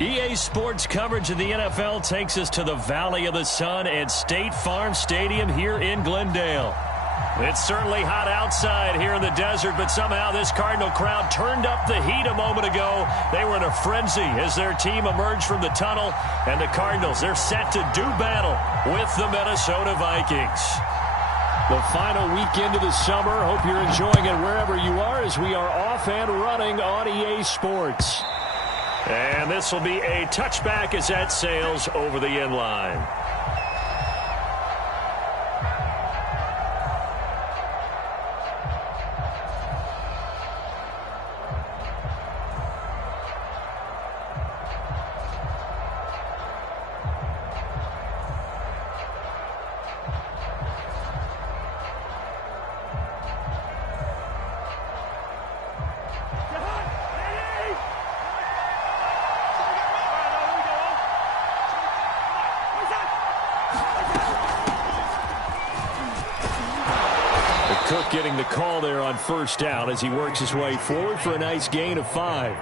EA Sports coverage of the NFL takes us to the Valley of the Sun at State Farm Stadium here in Glendale. It's certainly hot outside here in the desert, but somehow this Cardinal crowd turned up the heat a moment ago. They were in a frenzy as their team emerged from the tunnel, and the Cardinals, they're set to do battle with the Minnesota Vikings. The final weekend of the summer. Hope you're enjoying it wherever you are as we are off and running on EA Sports. And this will be a touchback as that sails over the end line. Cook getting the call there on first down as he works his way forward for a nice gain of 5.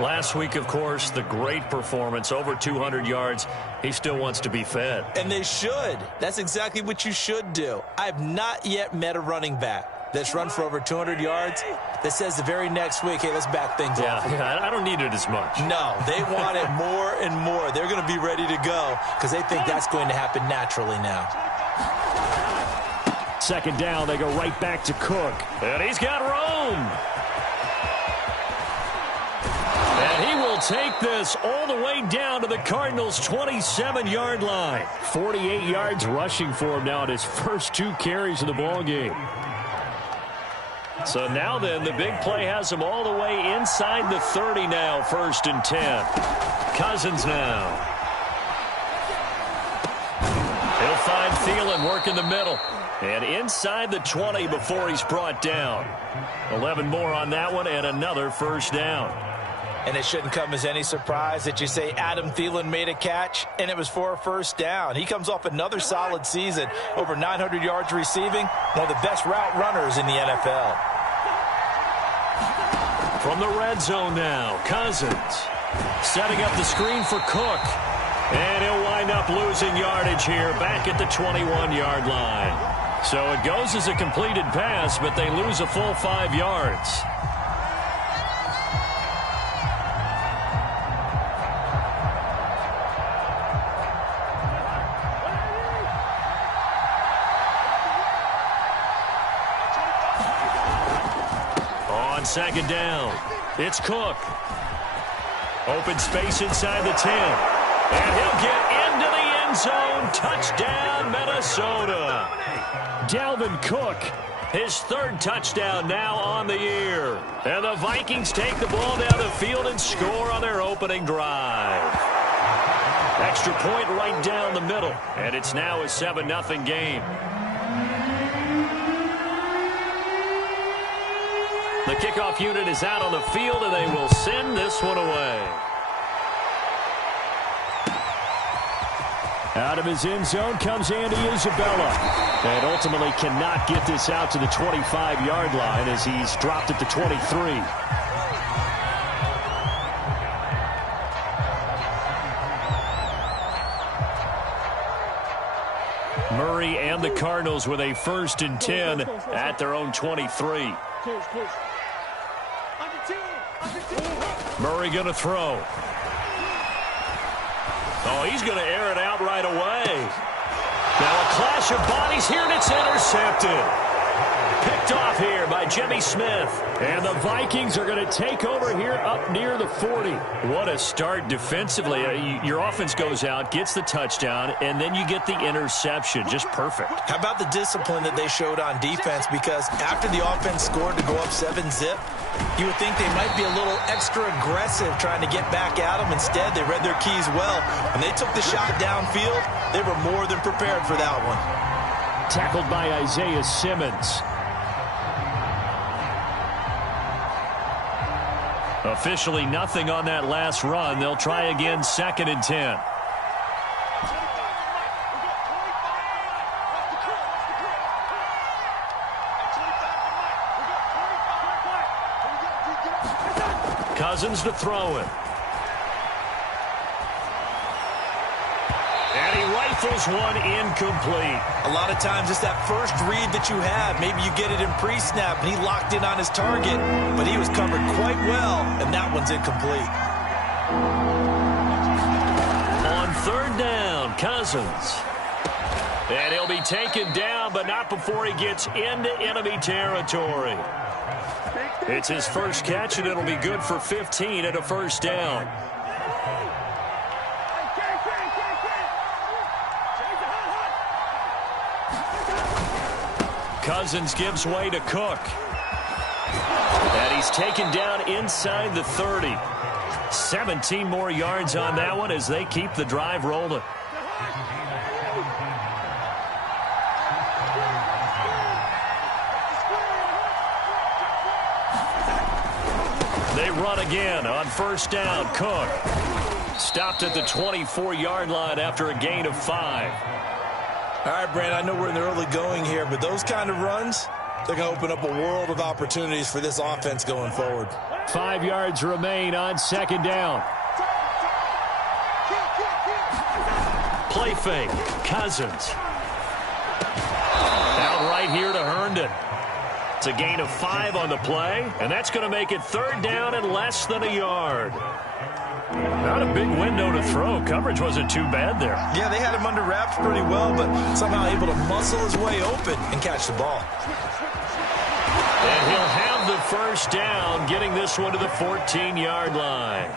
Last week, of course, the great performance, over 200 yards. He still wants to be fed. And they should. That's exactly what you should do. I've not yet met a running back that's run for over 200 yards that says the very next week, hey, let's back things off. Yeah, I don't need it as much. No, they want it more and more. They're going to be ready to go because they think that's going to happen naturally now. Second down, they go right back to Cook. And he's got room. And he will take this all the way down to the Cardinals' 27-yard line. 48 yards rushing for him now at his first 2 carries of the ball game. So now then, the big play has him all the way inside the 30 now, 1st and 10. Cousins now. He'll find Thielen working the middle. And inside the 20 before he's brought down. 11 more on that one and another first down. And it shouldn't come as any surprise that you say Adam Thielen made a catch, and it was for a first down. He comes off another solid season, over 900 yards receiving, one of the best route runners in the NFL. From the red zone now, Cousins setting up the screen for Cook. And he'll wind up losing yardage here back at the 21-yard line. So it goes as a completed pass, but they lose a full 5 yards. On second down, it's Cook. Open space inside the 10. And he'll get into the end zone. Touchdown, Minnesota. Dalvin Cook, his 3rd touchdown now on the year. And the Vikings take the ball down the field and score on their opening drive. Extra point right down the middle. And it's now a 7-0 game. The kickoff unit is out on the field, and they will send this one away. Out of his end zone comes Andy Isabella. And ultimately cannot get this out to the 25-yard line as he's dropped at the 23. Murray and the Cardinals with a 1st and 10 at their own 23. Murray going to throw. Oh, he's going to air it out right away. Now a clash of bodies here, and it's intercepted. Picked off here by Jimmy Smith. And the Vikings are going to take over here up near the 40. What a start defensively. Your offense goes out, gets the touchdown, and then you get the interception. Just perfect. How about the discipline that they showed on defense? Because after the offense scored to go up 7-zip, you would think they might be a little extra aggressive trying to get back at them. Instead, they read their keys well. When they took the shot downfield, they were more than prepared for that one. Tackled by Isaiah Simmons. Officially nothing on that last run. They'll try again, 2nd and 10. Cousins to throw it. Rifles one incomplete. A lot of times it's that first read that you have. Maybe you get it in pre-snap, and he locked in on his target, but he was covered quite well, and that one's incomplete. On third down, Cousins. And he'll be taken down, but not before he gets into enemy territory. It's his first catch, and it'll be good for 15 and a first down. Cousins gives way to Cook. And he's taken down inside the 30. 17 more yards on that one as they keep the drive rolling. They run again on first down. Cook stopped at the 24-yard line after a gain of 5. All right, Brand, I know we're in the early going here, but those kind of runs, they're going to open up a world of opportunities for this offense going forward. 5 yards remain on second down. Play fake. Cousins. Out right here to Herndon. It's a gain of 5 on the play, and that's going to make it third down and less than a yard. Not a big window to throw. Coverage wasn't too bad there. Yeah, they had him under wraps pretty well, but somehow able to muscle his way open and catch the ball. And he'll have the first down, getting this one to the 14-yard line.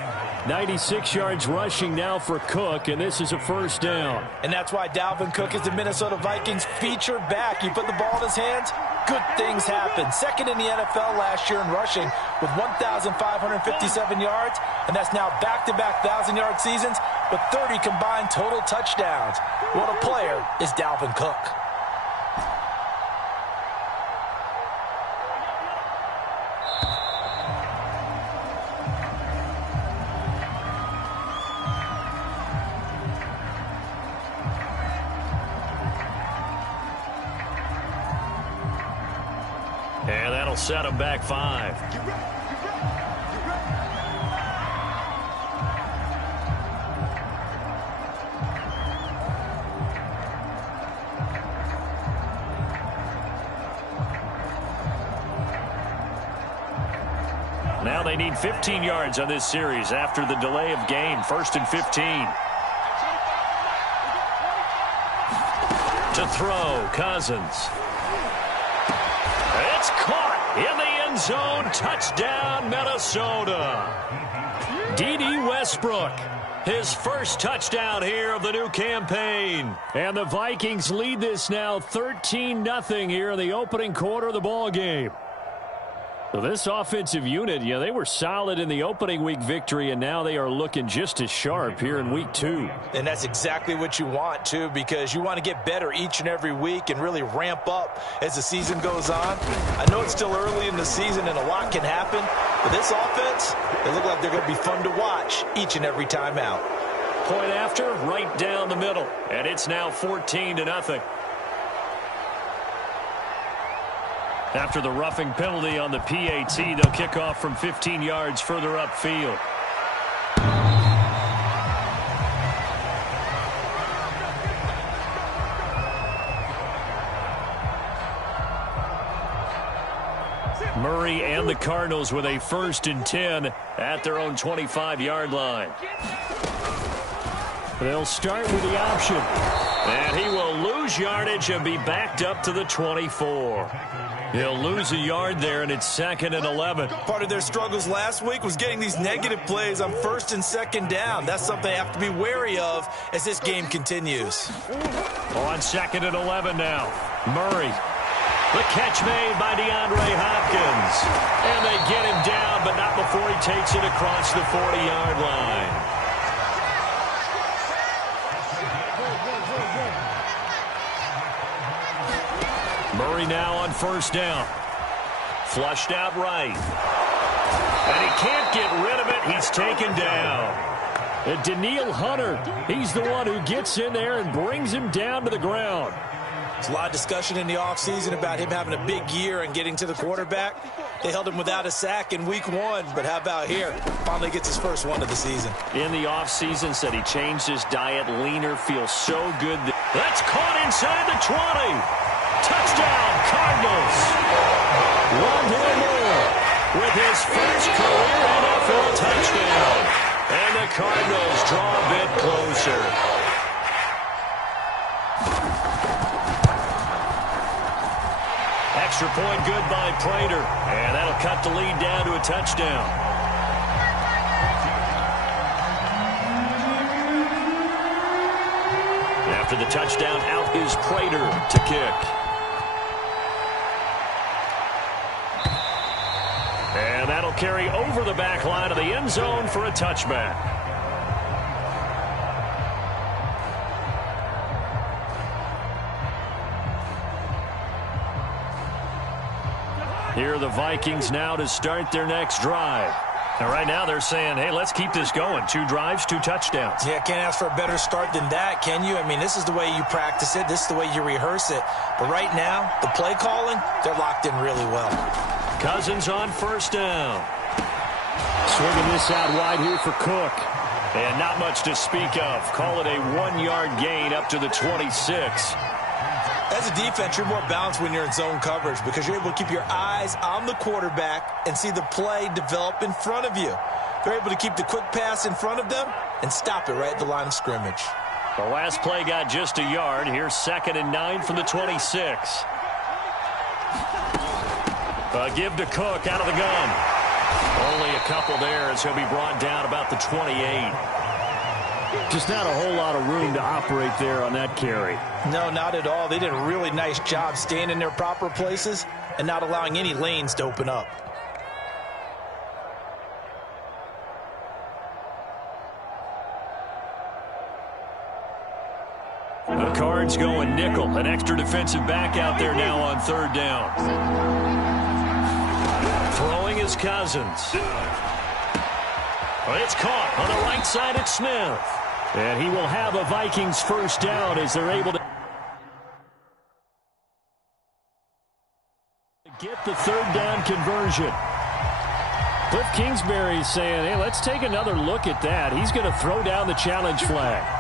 96 yards rushing now for Cook, and this is a first down. And that's why Dalvin Cook is the Minnesota Vikings feature back. You put the ball in his hands, good things happen. Second in the NFL last year in rushing with 1,557 yards, and that's now back-to-back 1,000-yard seasons with 30 combined total touchdowns. What a player is Dalvin Cook. And that'll set him back 5. Now they need 15 yards on this series after the delay of game. First and 15. To throw, Cousins. It's caught in the end zone. Touchdown, Minnesota. D.D. Westbrook, his first touchdown here of the new campaign. And the Vikings lead this now 13-0 here in the opening quarter of the ball game. So this offensive unit, yeah, they were solid in the opening week victory, and now they are looking just as sharp here in week 2. And that's exactly what you want, too, because you want to get better each and every week and really ramp up as the season goes on. I know it's still early in the season and a lot can happen, but this offense, they look like they're going to be fun to watch each and every time out. Point after, right down the middle, and it's now 14-0. After the roughing penalty on the PAT, they'll kick off from 15 yards further upfield. Murray and the Cardinals with a 1st and 10 at their own 25-yard line. They'll start with the option. And he will lose yardage and be backed up to the 24. He'll lose a yard there, and it's 2nd and 11. Part of their struggles last week was getting these negative plays on 1st and 2nd down. That's something they have to be wary of as this game continues. On 2nd and 11 now. Murray. The catch made by DeAndre Hopkins. And they get him down, but not before he takes it across the 40-yard line. Murray now on 1st down. Flushed out right. And he can't get rid of it. He's taken down. And Danielle Hunter, he's the one who gets in there and brings him down to the ground. There's a lot of discussion in the offseason about him having a big year and getting to the quarterback. They held him without a sack in week 1, but how about here? Finally gets his first one of the season. In the offseason, said he changed his diet, leaner, feels so good. That's caught inside the 20. Touchdown, Cardinals. Rondale Moore with his first career NFL touchdown. And the Cardinals draw a bit closer. Extra point good by Prater. And that'll cut the lead down to a touchdown. After the touchdown, out is Prater to kick. And that'll carry over the back line of the end zone for a touchback. Here are the Vikings now to start their next drive. And right now they're saying, hey, let's keep this going. 2 drives, 2 touchdowns. Yeah, can't ask for a better start than that, can you? I mean, this is the way you practice it. This is the way you rehearse it. But right now, the play calling, they're locked in really well. Cousins on first down. Swinging this out wide here for Cook. And not much to speak of. Call it a 1-yard gain up to the 26. As a defense, you're more balanced when you're in zone coverage because you're able to keep your eyes on the quarterback and see the play develop in front of you. They're able to keep the quick pass in front of them and stop it right at the line of scrimmage. The last play got just a yard. Here's 2nd and 9 from the 26. Give to Cook out of the gun. Only a couple there as he'll be brought down about the 28. Just not a whole lot of room to operate there on that carry. No, not at all. They did a really nice job staying in their proper places and not allowing any lanes to open up. The Cards going nickel. An extra defensive back out there now on 3rd down. Throwing is Cousins. It's caught on the right side at Smith. And he will have a Vikings first down as they're able to get the 3rd down conversion. Cliff Kingsbury saying, hey, let's take another look at that. He's going to throw down the challenge flag.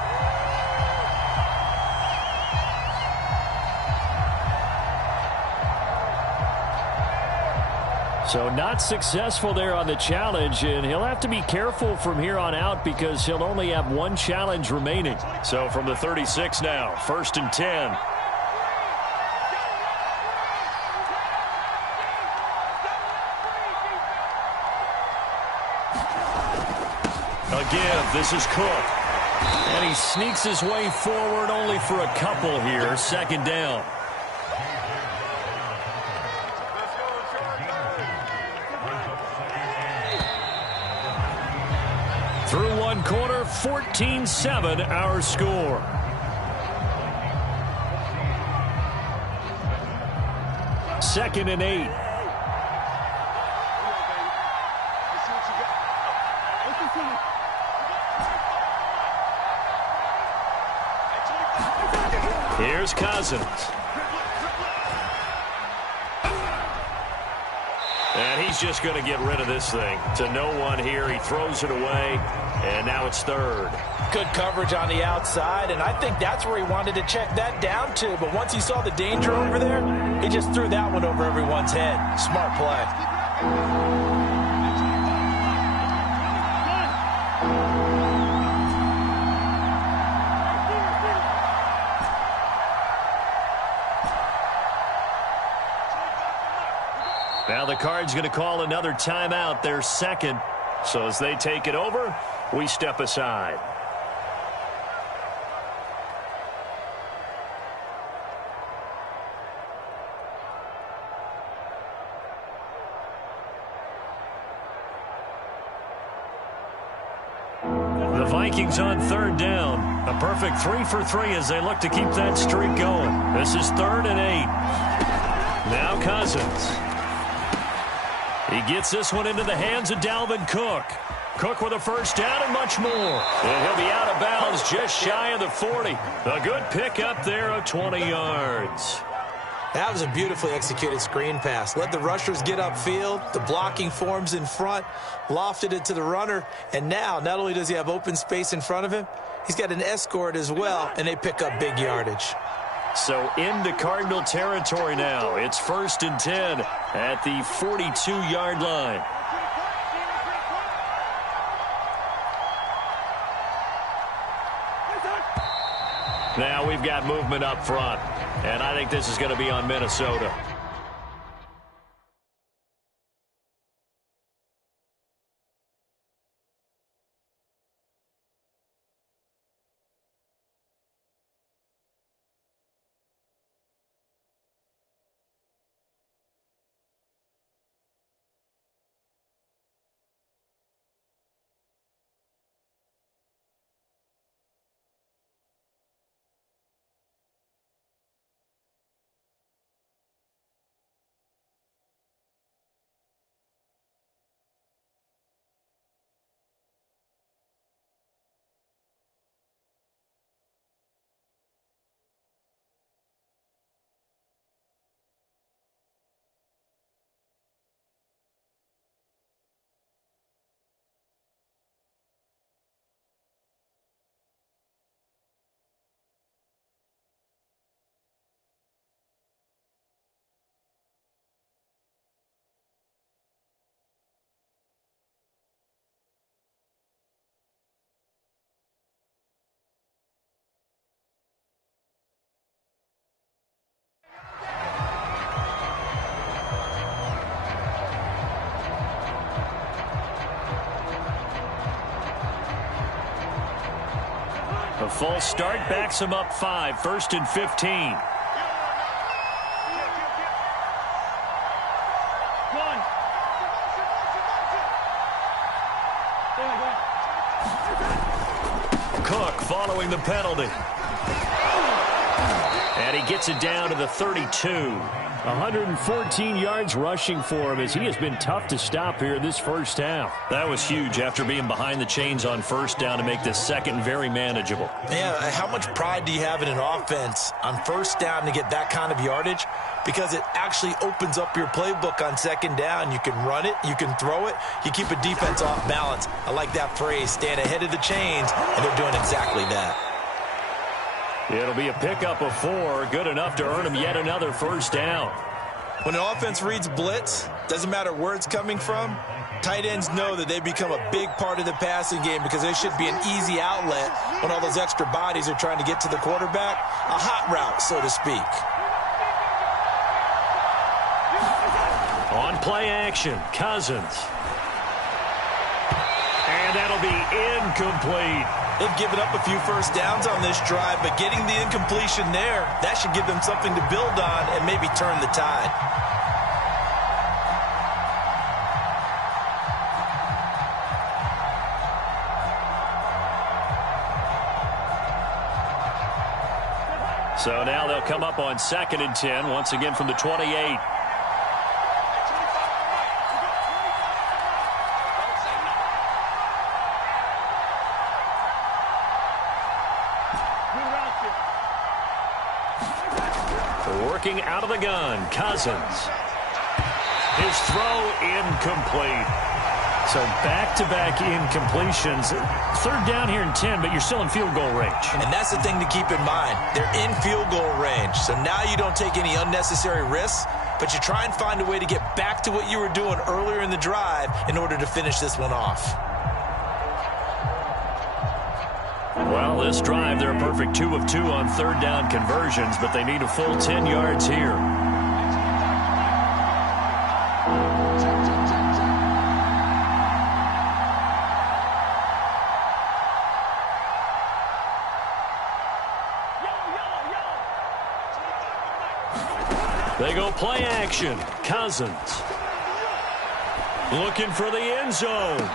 So not successful there on the challenge, and he'll have to be careful from here on out because he'll only have 1 challenge remaining. So from the 36 now, 1st and 10. A give, this is Cook. And he sneaks his way forward only for a couple here, 2nd down. Through 1 quarter, 14-7 our score. Second and 8. Here's Cousins. And he's just going to get rid of this thing. To no one here. He throws it away, and now it's 3rd. Good coverage on the outside, and I think that's where he wanted to check that down to. But once he saw the danger over there, he just threw that one over everyone's head. Smart play. Now the Cards going to call another timeout, their 2nd. So as they take it over, we step aside. The Vikings on 3rd down. A perfect 3 for 3 as they look to keep that streak going. This is 3rd and 8. Now Cousins. He gets this one into the hands of Dalvin Cook. Cook with a first down and much more. And he'll be out of bounds just shy of the 40. A good pick up there of 20 yards. That was a beautifully executed screen pass. Let the rushers get upfield. The blocking forms in front. Lofted it to the runner. And now, not only does he have open space in front of him, he's got an escort as well, and they pick up big yardage. So into Cardinal territory now. It's 1st and 10 at the 42-yard line. Now we've got movement up front, and I think this is going to be on Minnesota. A false start backs him up 5, 1st and 15. Cook following the penalty. And he gets it down to the 32. 114 yards rushing for him as he has been tough to stop here this first half. That was huge after being behind the chains on 1st down to make this second very manageable. Yeah, how much pride do you have in an offense on 1st down to get that kind of yardage? Because it actually opens up your playbook on 2nd down. You can run it, you can throw it, you keep a defense off balance. I like that phrase, stand ahead of the chains, and they're doing exactly that. It'll be a pickup of 4, good enough to earn him yet another 1st down. When an offense reads blitz, doesn't matter where it's coming from, tight ends know that they become a big part of the passing game because they should be an easy outlet when all those extra bodies are trying to get to the quarterback. A hot route, so to speak. On play action, Cousins. And that'll be incomplete. They've given up a few 1st downs on this drive, but getting the incompletion there, that should give them something to build on and maybe turn the tide. So now they'll come up on 2nd and 10, once again from the 28. Working out of the gun, Cousins. His throw incomplete. So back-to-back incompletions. 3rd down here and 10, but you're still in field goal range. And that's the thing to keep in mind. They're in field goal range. So now you don't take any unnecessary risks, but you try and find a way to get back to what you were doing earlier in the drive in order to finish this one off. Well, this drive, they're a perfect 2 of 2 on 3rd down conversions, but they need a full 10 yards here. They go play action. Cousins. Looking for the end zone.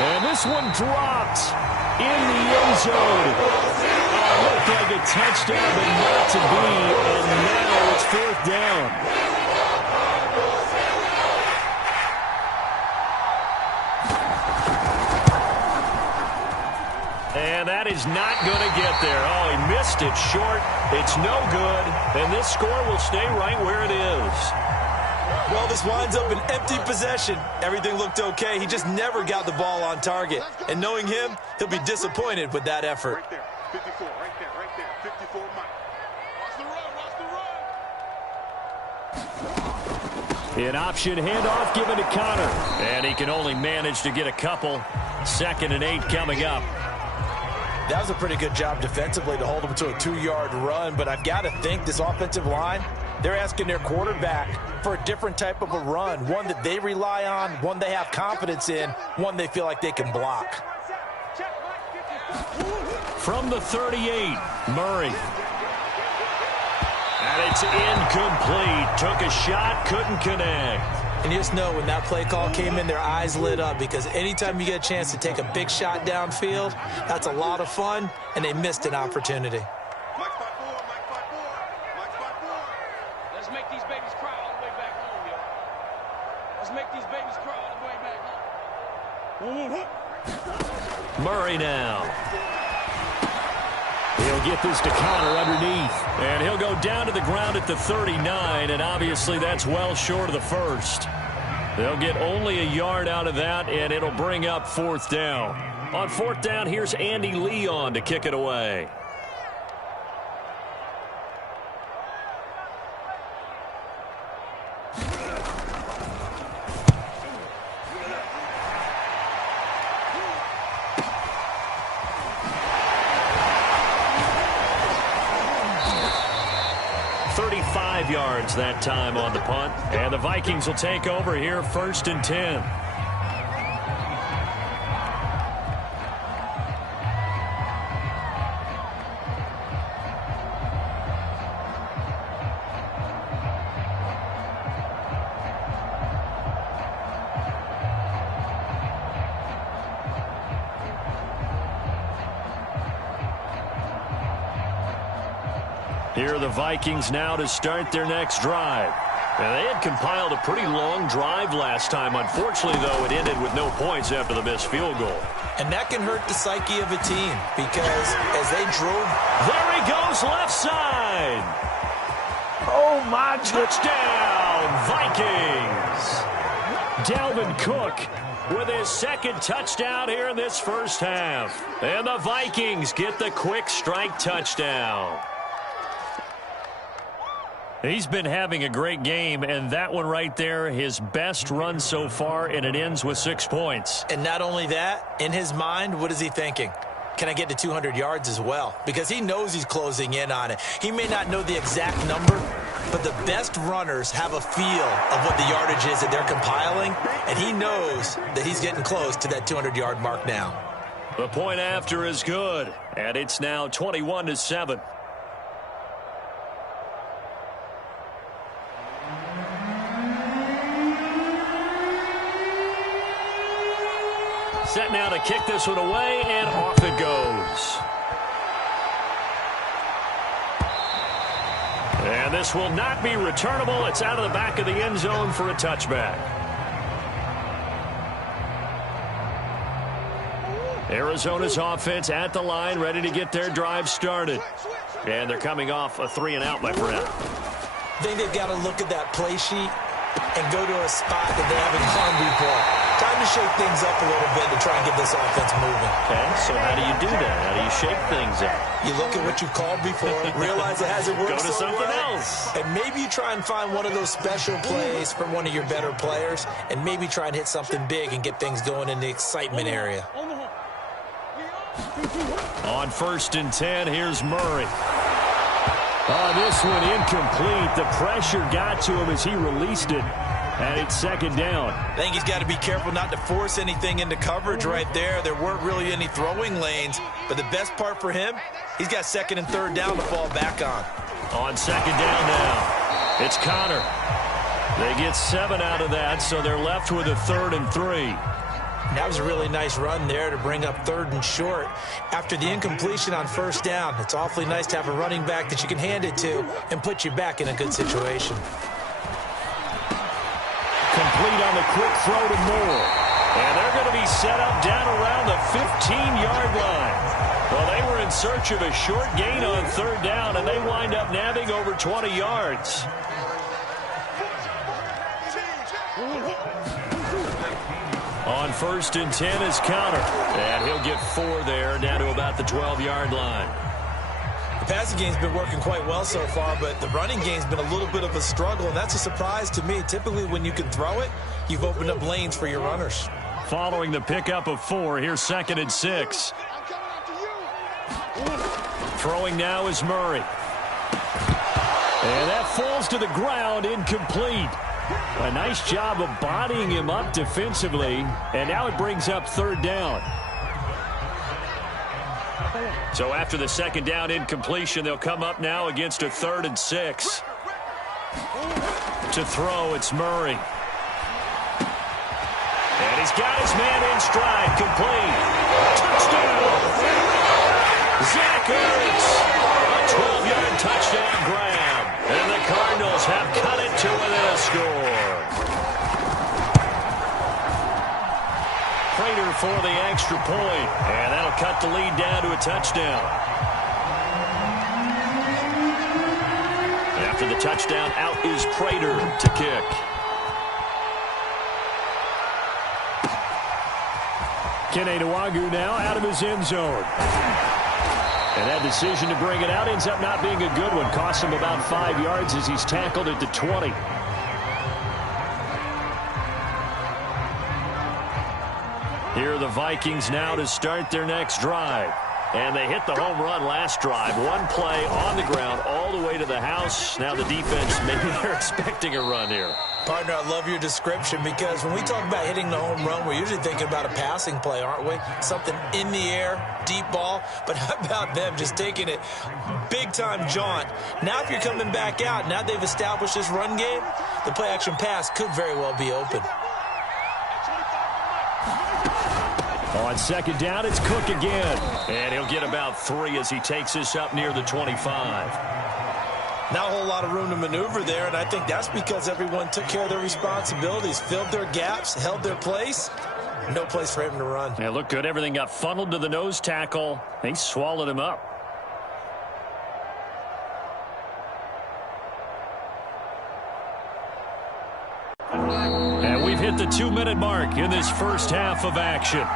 And this one dropped in the end zone. Looked like a touchdown, but not to be. And now it's 4th down. And that is not going to get there. Oh, he missed it short. It's no good. And this score will stay right where it is. Well, this winds up an empty possession. Everything looked okay. He just never got the ball on target. And knowing him, he'll be disappointed with that effort. Right there. 54, right there. 54, Mike. Watch the run, watch the run. An option handoff given to Connor. And he can only manage to get a couple. 2nd and 8 coming up. That was a pretty good job defensively to hold him to a 2-yard run, but I've got to think this offensive line, they're asking their quarterback for a different type of a run, one that they rely on, one they have confidence in, one they feel like they can block. From the 38, Murray. And it's incomplete. Took a shot, couldn't connect. And you just know when that play call came in, their eyes lit up, because anytime you get a chance to take a big shot downfield, that's a lot of fun, and they missed an opportunity. Mike 5-4, Mike 5-4, Mike 5-4. Let's make these babies cry all the way back home, yo. Let's make these babies cry all the way back home. Murray now. He'll get this to Connor underneath. And he'll go down to the ground at the 39, and obviously that's well short of the first. They'll get only a yard out of that, and it'll bring up 4th down. On 4th down, here's Andy Leon to kick it away. Yards that time on the punt, and the Vikings will take over here 1st and 10. Here are the Vikings now to start their next drive. And they had compiled a pretty long drive last time. Unfortunately, though, it ended with no points after the missed field goal. And that can hurt the psyche of a team, because as they drove... There he goes, left side. Oh, my. Touchdown, Vikings. Dalvin Cook with his 2nd touchdown here in this first half. And the Vikings get the quick strike touchdown. He's been having a great game, and that one right there, his best run so far, and it ends with 6 points. And not only that, in his mind, what is he thinking? Can I get to 200 yards as well? Because he knows he's closing in on it. He may not know the exact number, but the best runners have a feel of what the yardage is that they're compiling, and he knows that he's getting close to that 200-yard mark now. The point after is good, and it's now 21-7. Set now to kick this one away, and off it goes. And this will not be returnable. It's out of the back of the end zone for a touchback. Arizona's offense at the line, ready to get their drive started. And they're coming off a 3-and-out, my friend. I think they've got to look at that play sheet and go to a spot that they haven't gone before. Time to shake things up a little bit to try and get this offense moving. Okay, so how do you do that? How do you shake things up? You look at what you've called before, realize it hasn't worked Go to so something well, else. and maybe you try and find one of those special plays from one of your better players, and maybe try and hit something big and get things going in the excitement area. On 1st and 10, here's Murray. Oh, this one incomplete. The pressure got to him as he released it. And it's 2nd down. I think he's got to be careful not to force anything into coverage right there. There weren't really any throwing lanes. But the best part for him, he's got 2nd and 3rd down to fall back on. On 2nd down now, it's Connor. They get 7 out of that, so they're left with a 3rd and 3. And that was a really nice run there to bring up 3rd and short. After the incompletion on 1st down, it's awfully nice to have a running back that you can hand it to and put you back in a good situation. Complete on the quick throw to Moore. And they're going to be set up down around the 15-yard line. Well, they were in search of a short gain on third down, and they wind up nabbing over 20 yards. On 1st and 10 is Counter. And he'll get 4 there, down to about the 12-yard line. The passing game's been working quite well so far, but the running game's been a little bit of a struggle, and that's a surprise to me. Typically, when you can throw it, you've opened up lanes for your runners. Following the pickup of 4, here's 2nd and 6. Throwing now is Murray. And that falls to the ground, incomplete. A nice job of bodying him up defensively, and now it brings up 3rd down. So after the 2nd down incompletion, they'll come up now against a 3rd and 6. To throw, it's Murray. And he's got his man in stride, complete. Touchdown! Zach Ertz, a 12-yard touchdown grab. And the Cardinals have cut it to within a score. Prater for the extra point. And that'll cut the lead down to a touchdown. And after the touchdown, out is Prater to kick. Kene Nwangwu now out of his end zone. And that decision to bring it out ends up not being a good one. Costs him about 5 yards as he's tackled at the 20. Here are the Vikings now to start their next drive. And they hit the home run last drive. One play on the ground all the way to the house. Now the defense, maybe they're expecting a run here. Partner, I love your description, because when we talk about hitting the home run, we're usually thinking about a passing play, aren't we? Something in the air, deep ball. But how about them just taking it big-time jaunt? Now if you're coming back out, now they've established this run game, the play-action pass could very well be open. On 2nd down, it's Cook again. And he'll get about 3 as he takes this up near the 25. Not a whole lot of room to maneuver there, and I think that's because everyone took care of their responsibilities, filled their gaps, held their place. No place for him to run. Yeah, looked good. Everything got funneled to the nose tackle. They swallowed him up. And we've hit the 2-minute mark in this first half of action.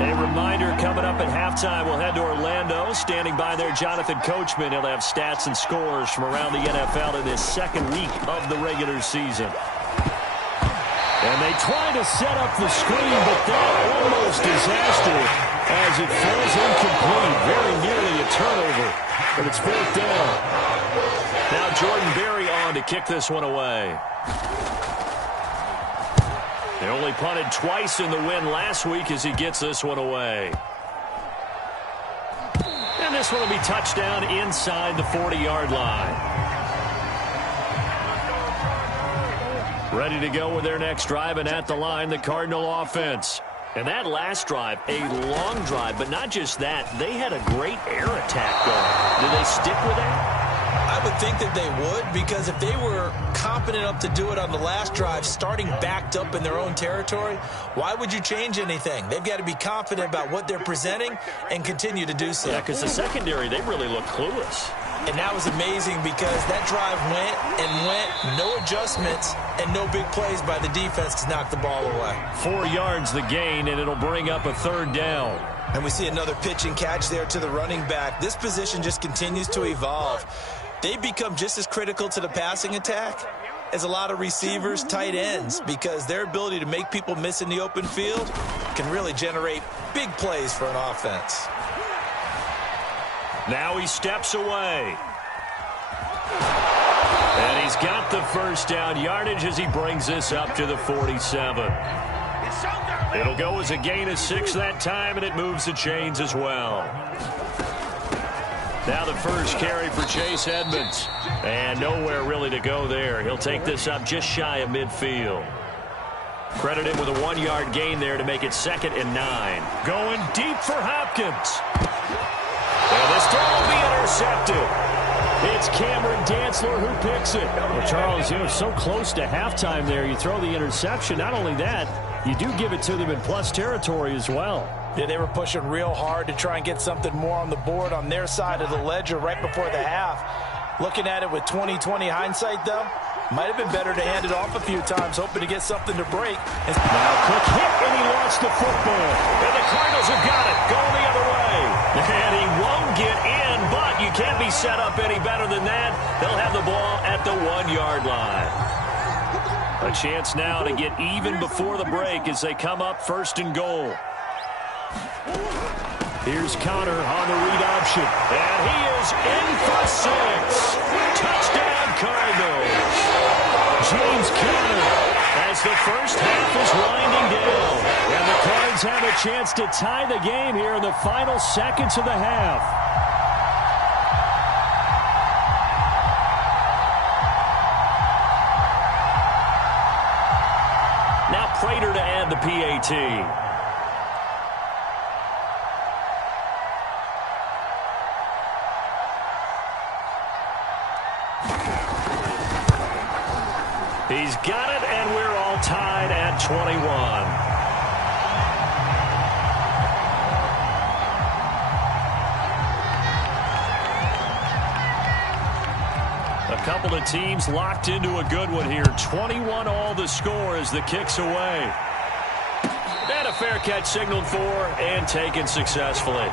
A reminder, coming up at halftime, we'll head to Orlando. Standing by there, Jonathan Coachman. He'll have stats and scores from around the NFL in this 2nd week of the regular season. And they try to set up the screen, but that almost disaster as it falls incomplete. Very nearly a turnover, but it's 4th down. Now Jordan Berry on to kick this one away. They only punted twice in the win last week as he gets this one away. And this one will be touchdown inside the 40-yard line. Ready to go with their next drive, and at the line, the Cardinal offense. And that last drive, a long drive, but not just that. They had a great air attack going. Do they stick with that? I would think that they would, because if they were competent enough to do it on the last drive, starting backed up in their own territory, why would you change anything? They've got to be confident about what they're presenting and continue to do so. Yeah, because the secondary, they really look clueless. And that was amazing, because that drive went and went, no adjustments and no big plays by the defense to knock the ball away. 4 yards the gain, and it'll bring up a 3rd down. And we see another pitch and catch there to the running back. This position just continues to evolve. They've become just as critical to the passing attack as a lot of receivers, tight ends, because their ability to make people miss in the open field can really generate big plays for an offense. Now he steps away. And he's got the 1st down yardage as he brings this up to the 47. It'll go as a gain of 6 that time, and it moves the chains as well. Now the first carry for Chase Edmonds. And nowhere really to go there. He'll take this up just shy of midfield. Credit him with a 1-yard gain there to make it 2nd and 9. Going deep for Hopkins. And this throw will be intercepted. It's Cameron Dantzler who picks it. Well, Charles, so close to halftime there. You throw the interception. Not only that, you do give it to them in plus territory as well. Yeah, they were pushing real hard to try and get something more on the board on their side of the ledger right before the half. Looking at it with 20/20 hindsight, though, might have been better to hand it off a few times, hoping to get something to break. Now, quick hit, and he lost the football. And the Cardinals have got it, going the other way. And he won't get in, but you can't be set up any better than that. They'll have the ball at the 1-yard line. A chance now to get even before the break as they come up 1st and goal. Here's Connor on the read option. And he is in for 6. Touchdown, Cardinals. James Conner as the first half is winding down. And the Cards have a chance to tie the game here in the final seconds of the half. Now Prater to add the PAT. He's got it, and we're all tied at 21. A couple of teams locked into a good one here. 21 all the score as the kick's away. And a fair catch signaled for and taken successfully.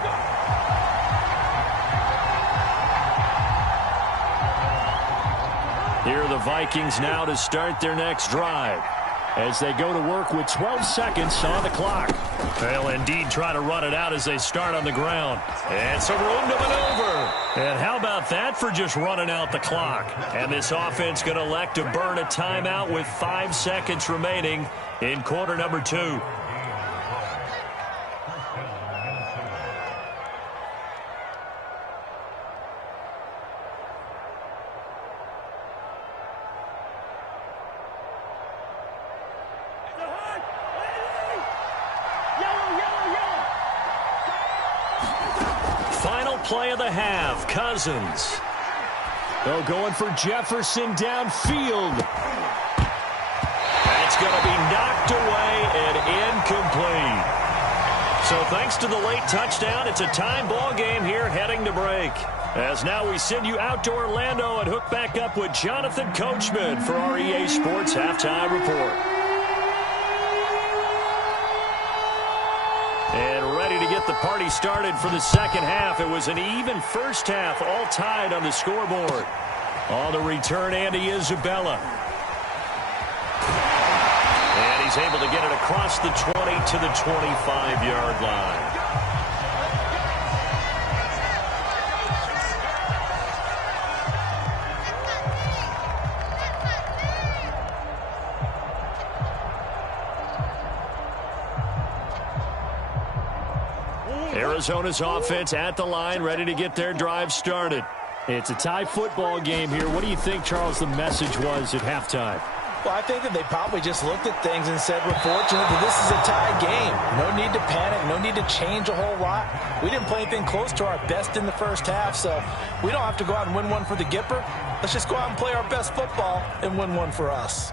Here are the Vikings now to start their next drive as they go to work with 12 seconds on the clock. They'll indeed try to run it out as they start on the ground. And some room to maneuver. And how about that for just running out the clock? And this offense going to elect to burn a timeout with 5 seconds remaining in quarter number 2. Play of the half, Cousins. They're going for Jefferson downfield. And it's going to be knocked away and incomplete. So thanks to the late touchdown, it's a time ball game here heading to break. As now we send you out to Orlando and hook back up with Jonathan Coachman for our EA Sports Halftime Report. And ready to get the party started for the second half. It was an even first half, all tied on the scoreboard. On the return, Andy Isabella. And he's able to get it across the 20 to the 25-yard line. Arizona's offense at the line, ready to get their drive started. It's a tie football game here. What do you think, Charles, the message was at halftime? Well, I think that they probably just looked at things and said, we're fortunate that this is a tie game. No need to panic, no need to change a whole lot. We didn't play anything close to our best in the first half, so we don't have to go out and win one for the Gipper. Let's just go out and play our best football and win one for us.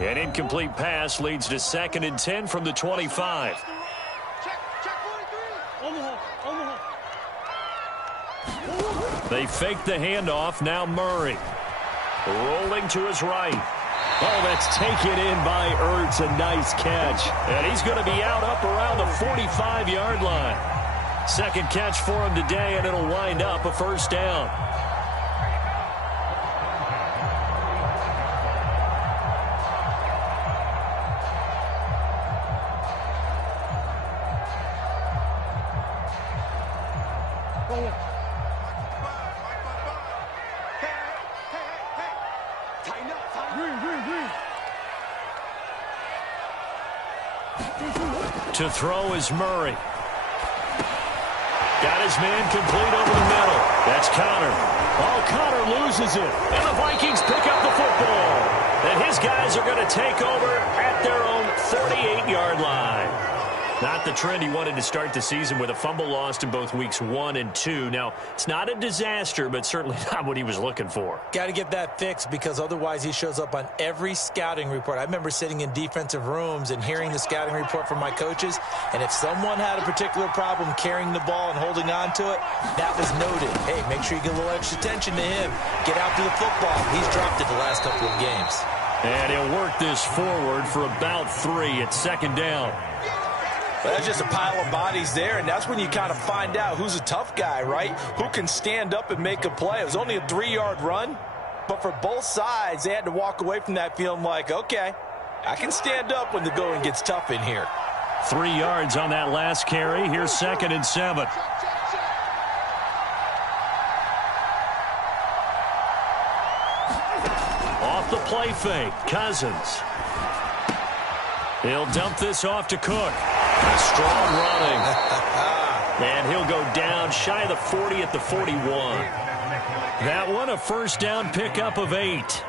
An incomplete pass leads to 2nd and 10 from the 25. They fake the handoff. Now Murray. Rolling to his right. Oh, that's taken in by Ertz. A nice catch. And he's going to be out up around the 45-yard line. Second catch for him today, and it'll wind up a first down. To throw is Murray. Got his man complete over the middle. That's Connor. Oh, Connor loses it. And the Vikings pick up the football. And his guys are going to take over at their own 48-yard line. Not the trend he wanted to start the season with a fumble lost in both weeks 1 and 2. Now, it's not a disaster, but certainly not what he was looking for. Got to get that fixed because otherwise he shows up on every scouting report. I remember sitting in defensive rooms and hearing the scouting report from my coaches, and if someone had a particular problem carrying the ball and holding on to it, that was noted. Hey, make sure you get a little extra attention to him. Get after the football. He's dropped it the last couple of games. And he'll work this forward for about 3 at second down. Well, that's just a pile of bodies there, and that's when you kind of find out who's a tough guy, right? Who can stand up and make a play. It was only a 3-yard run, but for both sides, they had to walk away from that feeling like, okay, I can stand up when the going gets tough in here. 3 yards on that last carry. Here's 2nd and 7. Off the play fake, Cousins. He'll dump this off to Cook. Strong running. And he'll go down shy of the 40 at the 41. That one, a first down pickup of 8.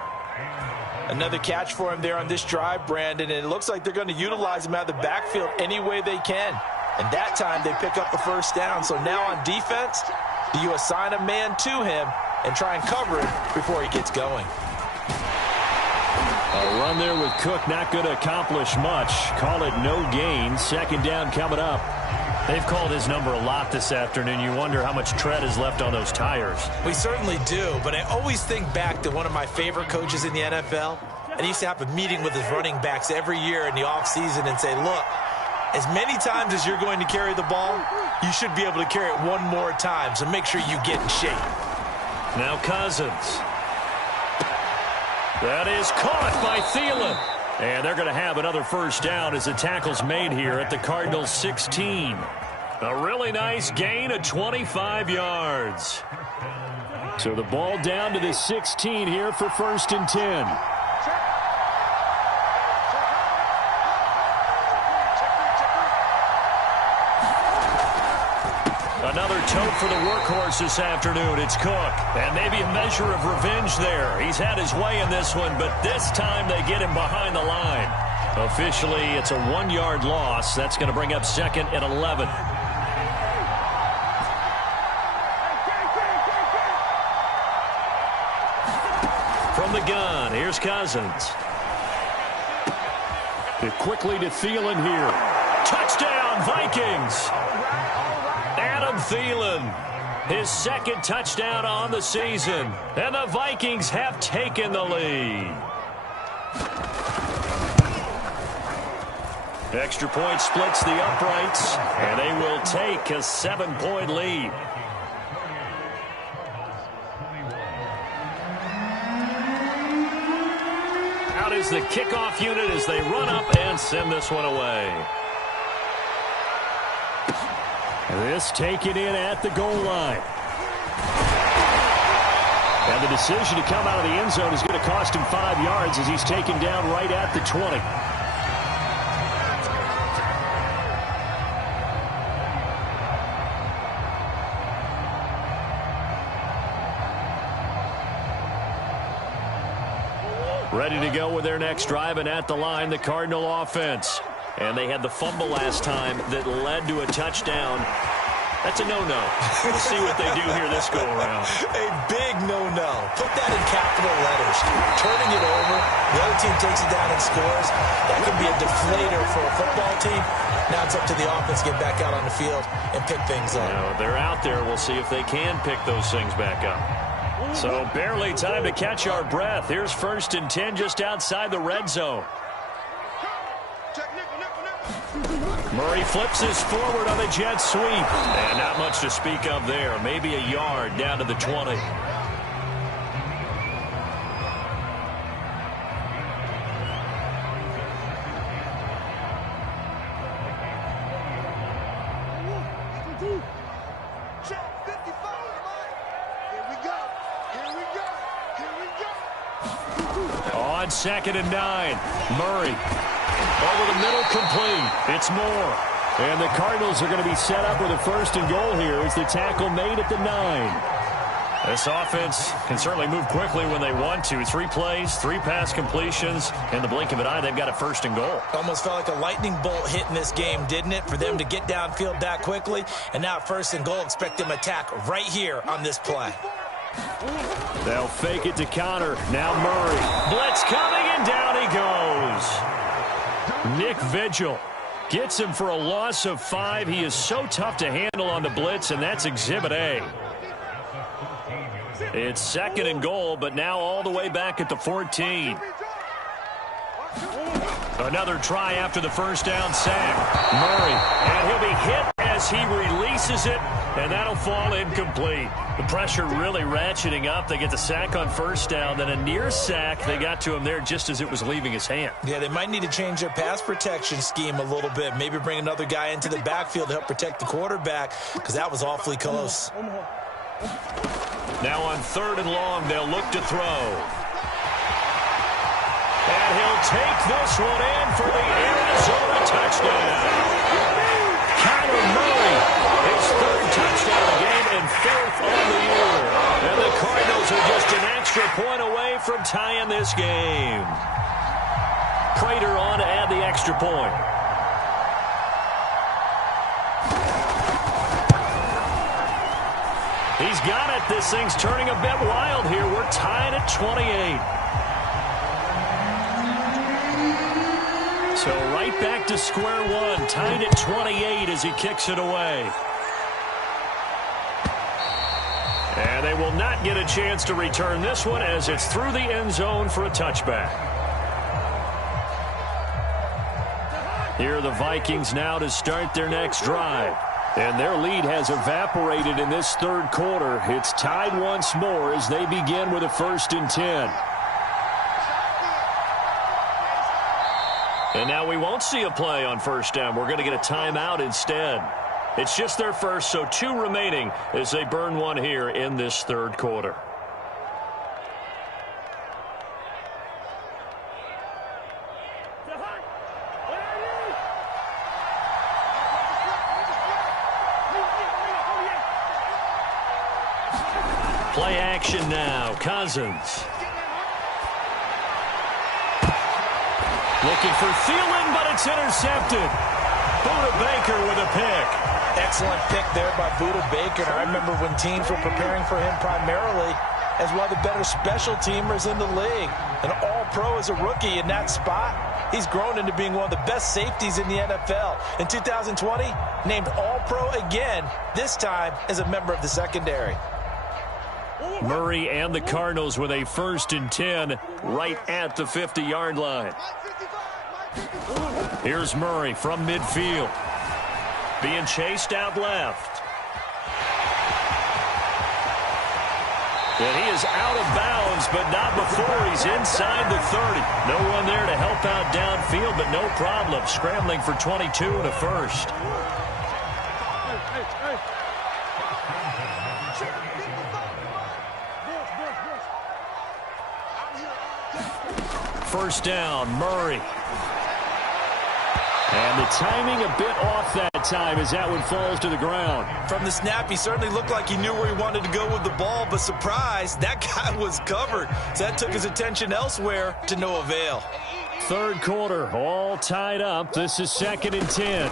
Another catch for him there on this drive, Brandon, and it looks like they're going to utilize him out of the backfield any way they can. And that time they pick up the first down. So now on defense, do you assign a man to him and try and cover him before he gets going? A run there with Cook, not going to accomplish much. Call it no gain. Second down coming up. They've called his number a lot this afternoon. You wonder how much tread is left on those tires. We certainly do, but I always think back to one of my favorite coaches in the NFL. And he used to have a meeting with his running backs every year in the offseason and say, look, as many times as you're going to carry the ball, you should be able to carry it one more time, so make sure you get in shape. Now Cousins. That is caught by Thielen. And they're going to have another first down as the tackle's made here at the Cardinals' 16. A really nice gain of 25 yards. So the ball down to the 16 here for 1st and 10. Another tote for the workhorse this afternoon. It's Cook. And maybe a measure of revenge there. He's had his way in this one, but this time they get him behind the line. Officially, it's a 1-yard loss. That's going to bring up 2nd and 11. From the gun, here's Cousins. Quickly to Thielen here. Touchdown, Vikings! Adam Thielen, his 2nd touchdown on the season. And the Vikings have taken the lead. Extra point splits the uprights, and they will take a 7-point lead. Out is the kickoff unit as they run up and send this one away. This taken in at the goal line. And the decision to come out of the end zone is going to cost him 5 yards as he's taken down right at the 20. Ready to go with their next drive, and at the line, the Cardinal offense. And they had the fumble last time that led to a touchdown. That's a no-no. We'll see what they do here this go-around. A big no-no. Put that in capital letters. Turning it over, the other team takes it down and scores. That can be a deflator for a football team. Now it's up to the offense to get back out on the field and pick things up. You know, they're out there. We'll see if they can pick those things back up. So barely time to catch our breath. Here's 1st and 10 just outside the red zone. Murray flips this forward on the jet sweep. And not much to speak of there. Maybe a yard down to the 20. On 2nd and 9, Murray. Over the middle, complete. It's Moore. And the Cardinals are going to be set up with a 1st and goal here as the tackle made at the 9. This offense can certainly move quickly when they want to. 3 plays, 3 pass completions. In the blink of an eye, they've got a 1st and goal. Almost felt like a lightning bolt hit in this game, didn't it? For them to get downfield that quickly. And now 1st and goal, expect them to attack right here on this play. They'll fake it to counter. Now Murray. Blitz coming, and down he goes. Nick Vigil gets him for a loss of 5. He is so tough to handle on the blitz, and that's Exhibit A. It's 2nd and goal, but now all the way back at the 14. Another try after the 1st down sack. Murray, and he'll be hit as he releases it, and that'll fall incomplete. The pressure really ratcheting up. They get the sack on 1st down, then a near sack. They got to him there just as it was leaving his hand. Yeah, they might need to change their pass protection scheme a little bit. Maybe bring another guy into the backfield to help protect the quarterback, because that was awfully close. Now on 3rd and long, they'll look to throw. And he'll take this one in for the Arizona touchdown. Kyler Murray, his 3rd touchdown of the game and 4th on the year. And the Cardinals are just an extra point away from tying this game. Prater on to add the extra point. He's got it. This thing's turning a bit wild here. We're tied at 28. So right back to square one, tied at 28 as he kicks it away. And they will not get a chance to return this one as it's through the end zone for a touchback. Here are the Vikings now to start their next drive. And their lead has evaporated in this 3rd quarter. It's tied once more as they begin with a 1st and 10. And now we won't see a play on 1st down. We're going to get a timeout instead. It's just their first, so 2 remaining as they burn one here in this 3rd quarter. Play action now. Cousins. Looking for Thielen, but it's intercepted. Buda Baker with a pick. Excellent pick there by Buda Baker. I remember when teams were preparing for him primarily as one of the better special teamers in the league. An all-pro as a rookie in that spot. He's grown into being one of the best safeties in the NFL. In 2020, named all-pro again, this time as a member of the secondary. Murray and the Cardinals with a 1st and 10 right at the 50-yard line. Here's Murray from midfield. Being chased out left. And he is out of bounds, but not before he's inside the 30. No one there to help out downfield, but no problem. Scrambling for 22 and a 1st. First down, Murray. And the timing a bit off that time as that one falls to the ground. From the snap, he certainly looked like he knew where he wanted to go with the ball, but surprise, that guy was covered. So that took his attention elsewhere to no avail. 3rd quarter, all tied up. This is 2nd and 10.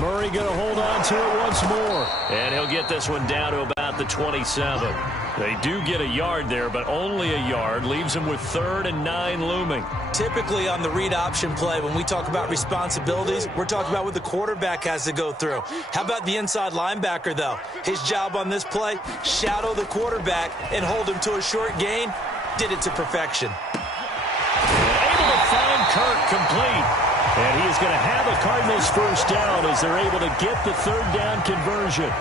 Murray going to hold on to it once more. And he'll get this one down to about the 27. They do get a yard there, but only a yard. Leaves them with 3rd and 9 looming. Typically on the read option play, when we talk about responsibilities, we're talking about what the quarterback has to go through. How about the inside linebacker, though? His job on this play, shadow the quarterback and hold him to a short gain. Did it to perfection. Able to find Kirk complete. And he is going to have a Cardinals 1st down as they're able to get the 3rd down conversion.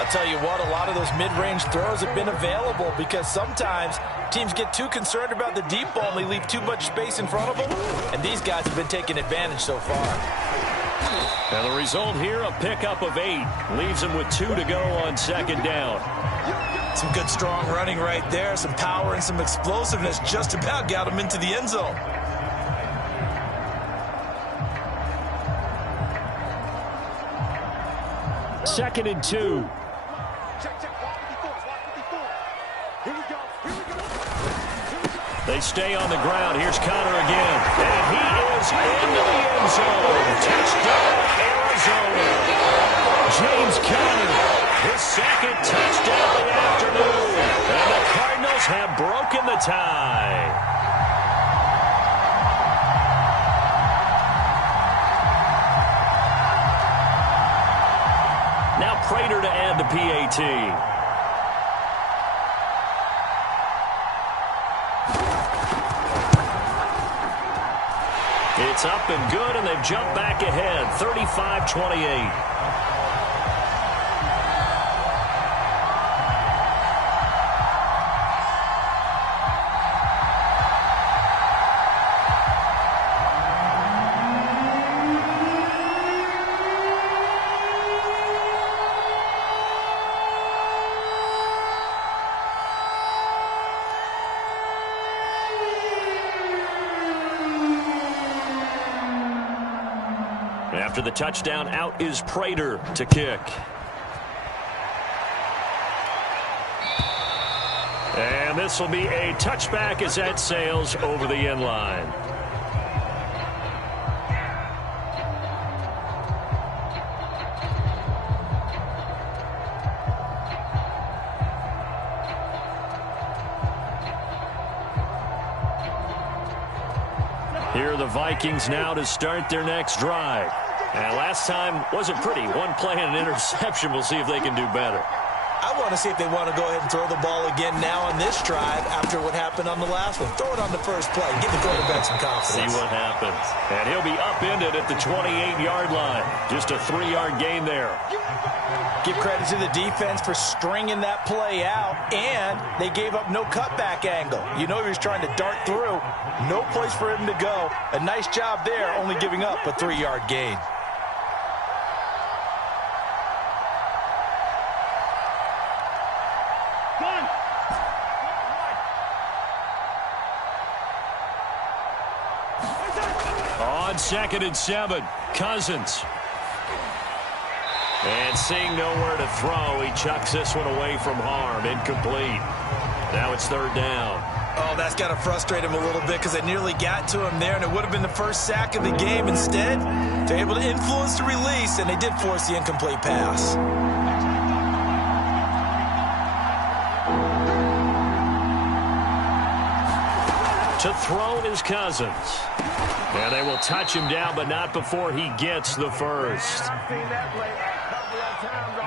I'll tell you what, a lot of those mid-range throws have been available because sometimes teams get too concerned about the deep ball and they leave too much space in front of them, and these guys have been taking advantage so far. And the result here, a pickup of 8. Leaves them with 2 to go on 2nd down. Some good, strong running right there, some power and some explosiveness just about got them into the end zone. Second and 2. They stay on the ground. Here's Conner again. And he is into the end zone. Touchdown, Arizona. James Conner, his second touchdown of the afternoon. And the Cardinals have broken the tie. Now Prater to add the PAT. It's up and good, and they've jumped back ahead, 35-28. After the touchdown, out is Prater to kick. And this will be a touchback as that sails over the end line. Here are the Vikings now to start their next drive. And last time wasn't pretty. One play and an interception. We'll see if they can do better. I want to see if they want to go ahead and throw the ball again now on this drive after what happened on the last one. Throw it on the first play. Give the quarterback some confidence. See what happens. And he'll be upended at the 28-yard line. Just a 3-yard gain there. Give credit to the defense for stringing that play out, and they gave up no cutback angle. You know he was trying to dart through. No place for him to go. A nice job there, only giving up a 3-yard gain. On 2nd and 7, Cousins. And seeing nowhere to throw, he chucks this one away from harm. Incomplete. Now it's 3rd down. Oh, that's got to frustrate him a little bit because they nearly got to him there, and it would have been the first sack of the game. Instead, they're able to influence the release, and they did force the incomplete pass. To throw is Cousins. And they will touch him down, but not before he gets the first. I've seen that play a couple of times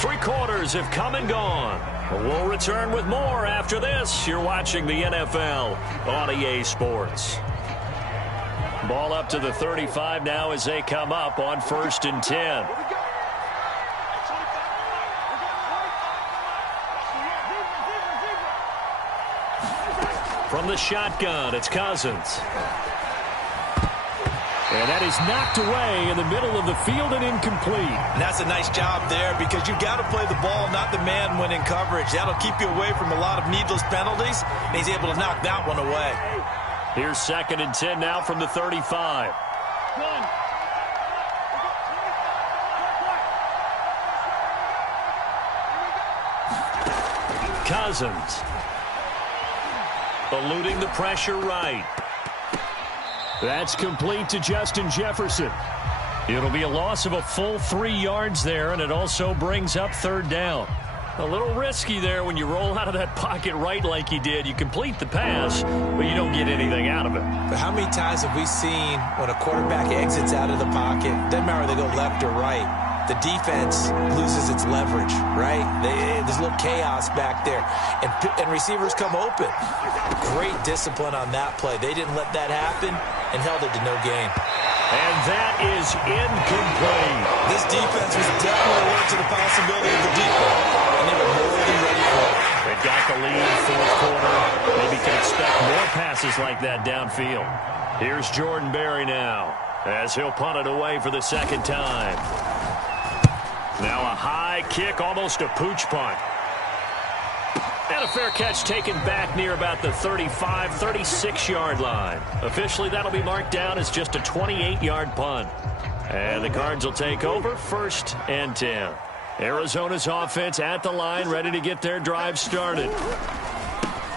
already. 3 quarters have come and gone. We'll return with more after this. You're watching the NFL on EA Sports. Ball up to the 35 now as they come up on 1st and 10. From the shotgun, it's Cousins. And that is knocked away in the middle of the field and incomplete. And that's a nice job there because you've got to play the ball, not the man when in coverage. That'll keep you away from a lot of needless penalties, and he's able to knock that one away. Here's 2nd and 10 now from the 35. Cousins. Eluding the pressure right. That's complete to Justin Jefferson. It'll be a loss of a full 3 yards there, and it also brings up 3rd down. A little risky there when you roll out of that pocket right like you did. You complete the pass, but you don't get anything out of it. But how many times have we seen when a quarterback exits out of the pocket, doesn't matter whether they go left or right, the defense loses its leverage, right? There's a little chaos back there, and receivers come open. Great discipline on that play. They didn't let that happen and held it to no gain. And that is incomplete. This defense was definitely alert to the possibility of the deep ball, and they were more than ready for it. They've got the lead, 4th quarter. Maybe can expect more passes like that downfield. Here's Jordan Berry now, as he'll punt it away for the 2nd time. Now a high kick, almost a pooch punt. And a fair catch taken back near about the 35, 36-yard line. Officially, that'll be marked down as just a 28-yard punt. And the Cards will take over 1st and 10. Arizona's offense at the line, ready to get their drive started.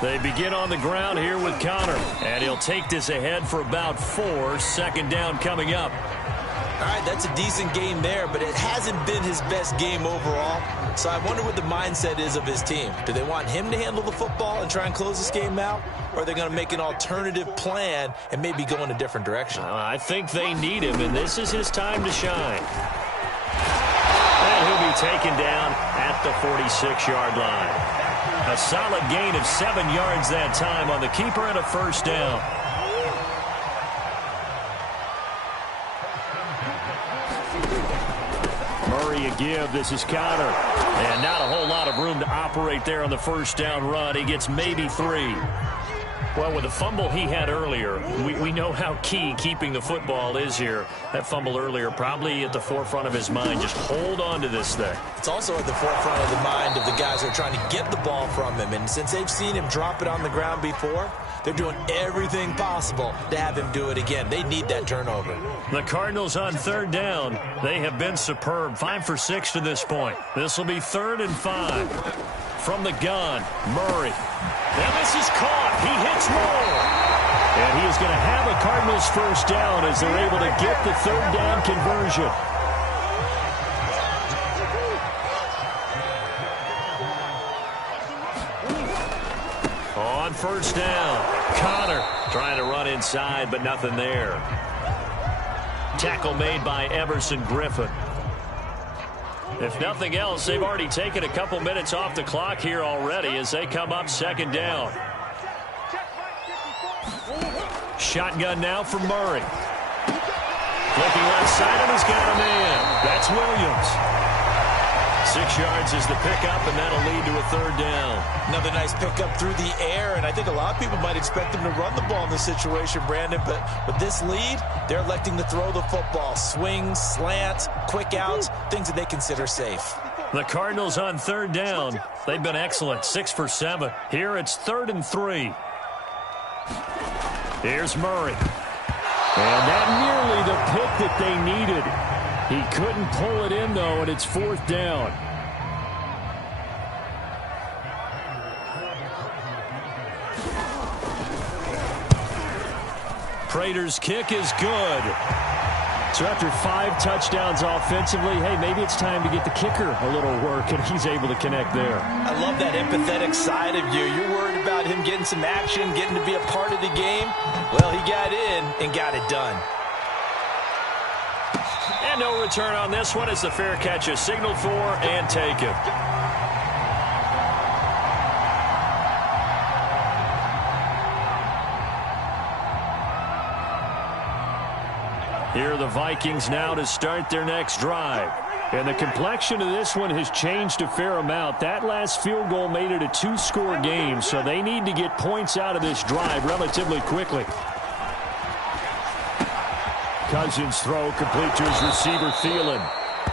They begin on the ground here with Connor, and he'll take this ahead for about 4. Second down coming up. All right, that's a decent game there, but it hasn't been his best game overall. So I wonder what the mindset is of his team. Do they want him to handle the football and try and close this game out? Or are they going to make an alternative plan and maybe go in a different direction? I think they need him, and this is his time to shine. And he'll be taken down at the 46-yard line. A solid gain of 7 yards that time on the keeper and a first down. Murray a give. This is Connor. And not a whole lot of room to operate there on the first down run. He gets maybe 3. Well, with the fumble he had earlier, we know how key keeping the football is here. That fumble earlier probably at the forefront of his mind. Just hold on to this thing. It's also at the forefront of the mind of the guys who are trying to get the ball from him. And since they've seen him drop it on the ground before, they're doing everything possible to have him do it again. They need that turnover. The Cardinals on third down. They have been superb. 5 for 6 to this point. This will be 3rd and 5. From the gun, Murray. Now this is caught. He hits Moore. And he is going to have a Cardinals first down as they're able to get the 3rd down conversion. On first down, Connor trying to run inside, but nothing there. Tackle made by Everson Griffin. If nothing else, they've already taken a couple minutes off the clock here already as they come up 2nd down. Shotgun now for Murray. Looking left side, and he's got a man. That's Williams. 6 yards is the pickup, and that'll lead to a 3rd down. Another nice pickup through the air, and I think a lot of people might expect them to run the ball in this situation, Brandon, but with this lead, they're electing to throw the football. Swings, slants, quick outs, things that they consider safe. The Cardinals on 3rd down. They've been excellent, 6 for 7. Here it's 3rd and 3. Here's Murray. And that nearly the pick that they needed. He couldn't pull it in, though, and it's 4th down. Prater's kick is good. So after 5 touchdowns offensively, hey, maybe it's time to get the kicker a little work, and he's able to connect there. I love that empathetic side of you. You're worried about him getting some action, getting to be a part of the game. Well, he got in and got it done. And no return on this one as the fair catch is signaled for and taken. Here are the Vikings now to start their next drive. And the complexion of this one has changed a fair amount. That last field goal made it a 2-score game, so they need to get points out of this drive relatively quickly. Cousins throw complete to his receiver, Thielen.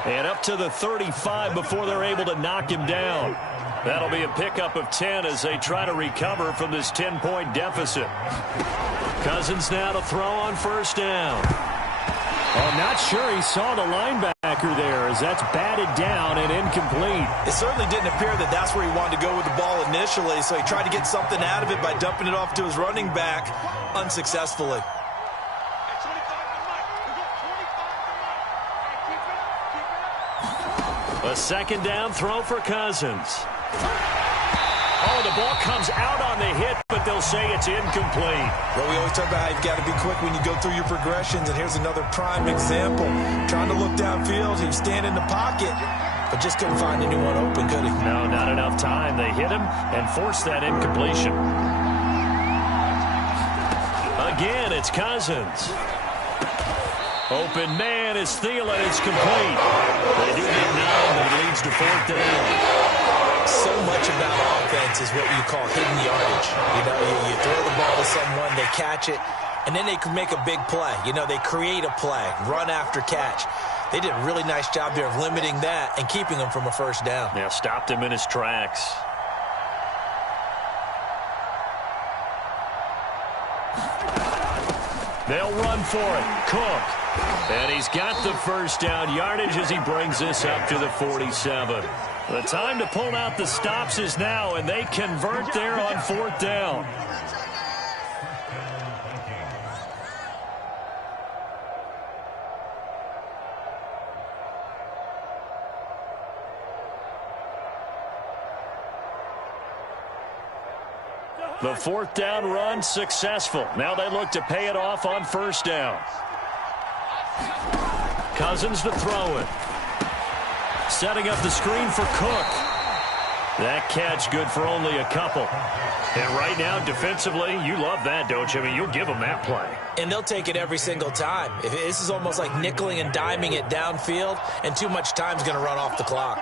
And up to the 35 before they're able to knock him down. That'll be a pickup of 10 as they try to recover from this 10-point deficit. Cousins now to throw on first down. I'm not sure he saw the linebacker there as that's batted down and incomplete. It certainly didn't appear that that's where he wanted to go with the ball initially, so he tried to get something out of it by dumping it off to his running back unsuccessfully. A 2nd down throw for Cousins. Oh, the ball comes out on the hit, but they'll say it's incomplete. Well, we always talk about how you've got to be quick when you go through your progressions, and here's another prime example. Trying to look downfield, he was standing in the pocket, but just couldn't find anyone open, could he? No, not enough time. They hit him and forced that incompletion. Again, it's Cousins. Open man is Thielen. It's complete. They do get 9, but it leads to 4th down. So much about offense is what you call hidden yardage. You know, you throw the ball to someone, they catch it, and then they can make a big play. You know, they create a play, run after catch. They did a really nice job there of limiting that and keeping him from a first down. Yeah, stopped him in his tracks. They'll run for it. Cook. And he's got the first down yardage as he brings this up to the 47. The time to pull out the stops is now, and they convert there on 4th down. The 4th down run successful. Now they look to pay it off on 1st down. Cousins to throw it. Setting up the screen for Cook. That catch good for only a couple. And right now, defensively, you love that, don't you? I mean, you'll give them that play. And they'll take it every single time. This is almost like nickeling and diming it downfield, and too much time's going to run off the clock.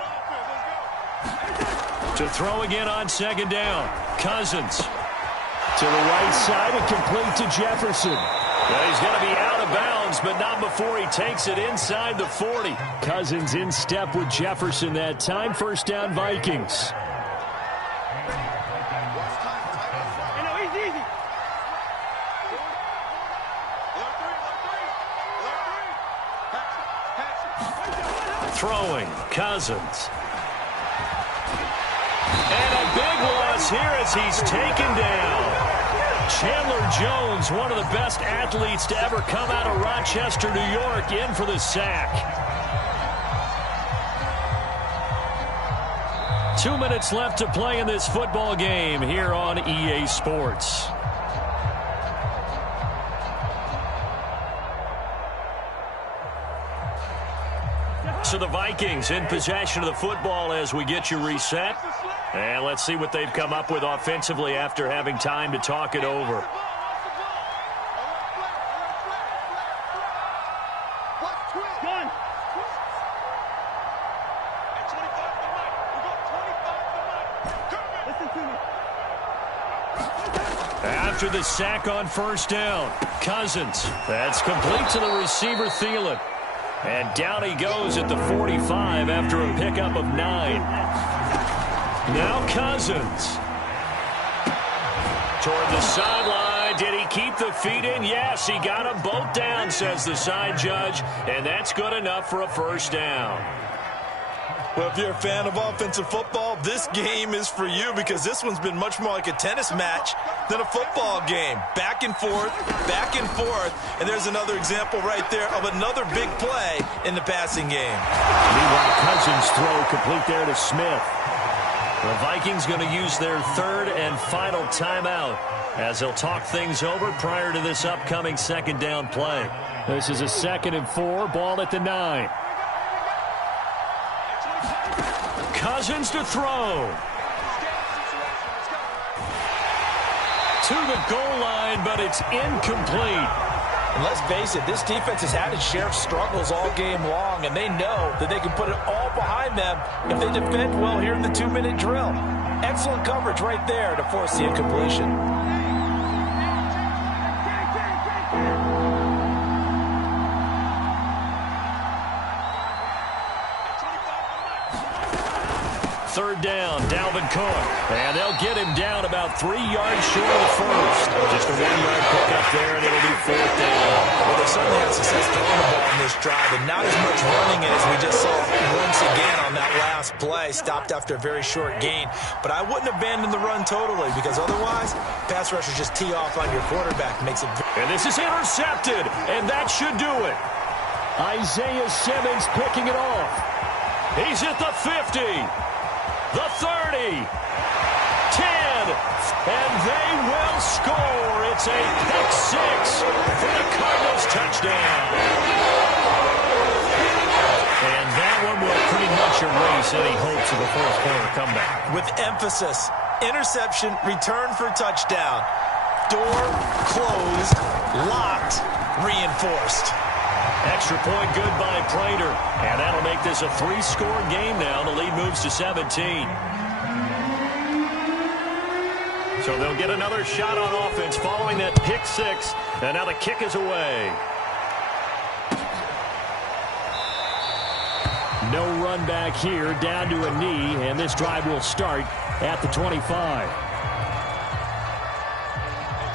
To throw again on 2nd down. Cousins. To the right side and complete to Jefferson. Well, he's going to be out of bounds, but not before he takes it inside the 40. Cousins in step with Jefferson that time. 1st down, Vikings. Throwing, Cousins. And a big loss here as he's taken down. Chandler Jones, one of the best athletes to ever come out of Rochester, New York, in for the sack. 2 minutes left to play in this football game here on EA Sports. So the Vikings in possession of the football as we get you reset. And let's see what they've come up with offensively after having time to talk it over. After the sack on 1st down, Cousins. That's complete to the receiver, Thielen. And down he goes at the 45 after a pickup of 9. Now Cousins. Toward the sideline. Did he keep the feet in? Yes, he got them both down, says the side judge. And that's good enough for a 1st down. Well, if you're a fan of offensive football, this game is for you because this one's been much more like a tennis match than a football game. Back and forth, and there's another example right there of another big play in the passing game. Meanwhile, Cousins throw complete there to Smith. The Vikings going to use their 3rd and final timeout as they'll talk things over prior to this upcoming 2nd down play. This is a 2nd and 4, ball at the 9. Cousins to throw. To the goal line, but it's incomplete. And let's face it, this defense has had its share of struggles all game long, and they know that they can put it all behind them if they defend well here in the 2-minute drill. Excellent coverage right there to force the incompletion. Third down, Dalvin Cook. And they'll get him down about 3 yards short of 1st. Just a 1-yard pickup there, and it'll be 4th down. Well, they certainly had success throwing the ball on this drive, and not as much running as we just saw once again on that last play. Stopped after a very short gain. But I wouldn't abandon the run totally, because otherwise, pass rushers just tee off on your quarterback. Makes it. And this is intercepted, and that should do it. Isaiah Simmons picking it off. He's at the 50. The 30, 10, and they will score. It's a pick 6 for the Cardinals touchdown. And that one will pretty much erase any hopes of a fourth-quarter comeback. With emphasis, interception, return for touchdown. Door closed, locked, reinforced. Extra point good by Prater. And that'll make this a 3-score game now. The lead moves to 17. So they'll get another shot on offense following that pick 6. And now the kick is away. No run back here, down to a knee. And this drive will start at the 25.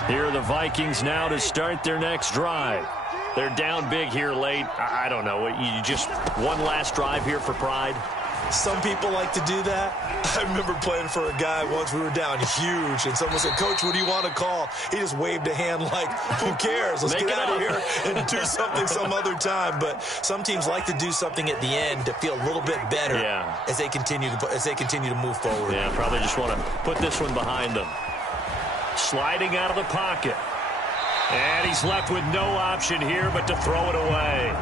Here are the Vikings now to start their next drive. They're down big here late. I don't know. You just one last drive here for pride? Some people like to do that. I remember playing for a guy once. We were down huge, and someone said, "Coach, what do you want to call?" He just waved a hand like, "Who cares? Let's get out of here and do something some other time." But some teams like to do something at the end to feel a little bit better as they continue to move forward. Yeah, probably just want to put this one behind them. Sliding out of the pocket. And he's left with no option here but to throw it away.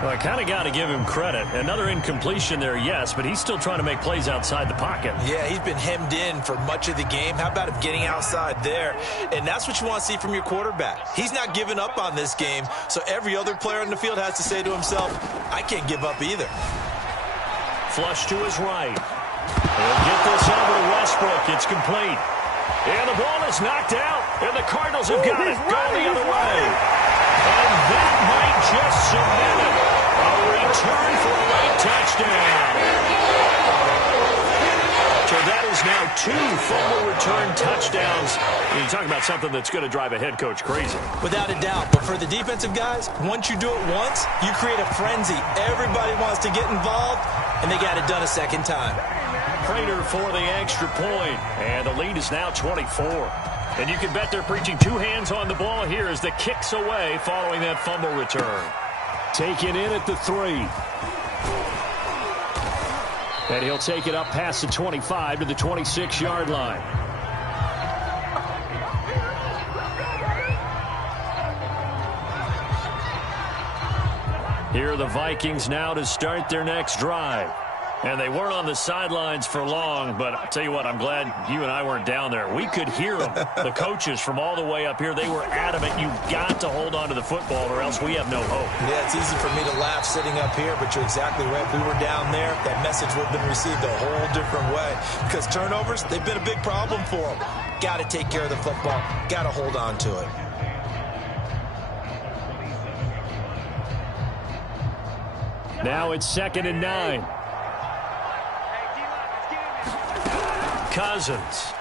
Well, I kind of got to give him credit. Another incompletion there, yes, but he's still trying to make plays outside the pocket. Yeah, he's been hemmed in for much of the game. How about him getting outside there? And that's what you want to see from your quarterback. He's not giving up on this game, so every other player on the field has to say to himself, I can't give up either. Flush to his right. He'll get this over to Westbrook. It's complete. And the ball is knocked out, and the Cardinals have got it. Going the other way. And that might just submit it. A return for a late touchdown. So that is now 2 fumble return touchdowns. You talk about something that's going to drive a head coach crazy. Without a doubt. But for the defensive guys, once you do it once, you create a frenzy. Everybody wants to get involved, and they got it done a second time. Prater for the extra point, and the lead is now 24. And you can bet they're preaching 2 hands on the ball here as the kick's away following that fumble return. Taken in at the 3. And he'll take it up past the 25 to the 26-yard line. Here are the Vikings now to start their next drive. And they weren't on the sidelines for long, but I'll tell you what, I'm glad you and I weren't down there. We could hear them, the coaches from all the way up here. They were adamant, you've got to hold on to the football or else we have no hope. Yeah, it's easy for me to laugh sitting up here, but you're exactly right. If we were down there, that message would have been received a whole different way. Because turnovers, they've been a big problem for them. Got to take care of the football. Got to hold on to it. Now it's 2nd and 9. Cousins.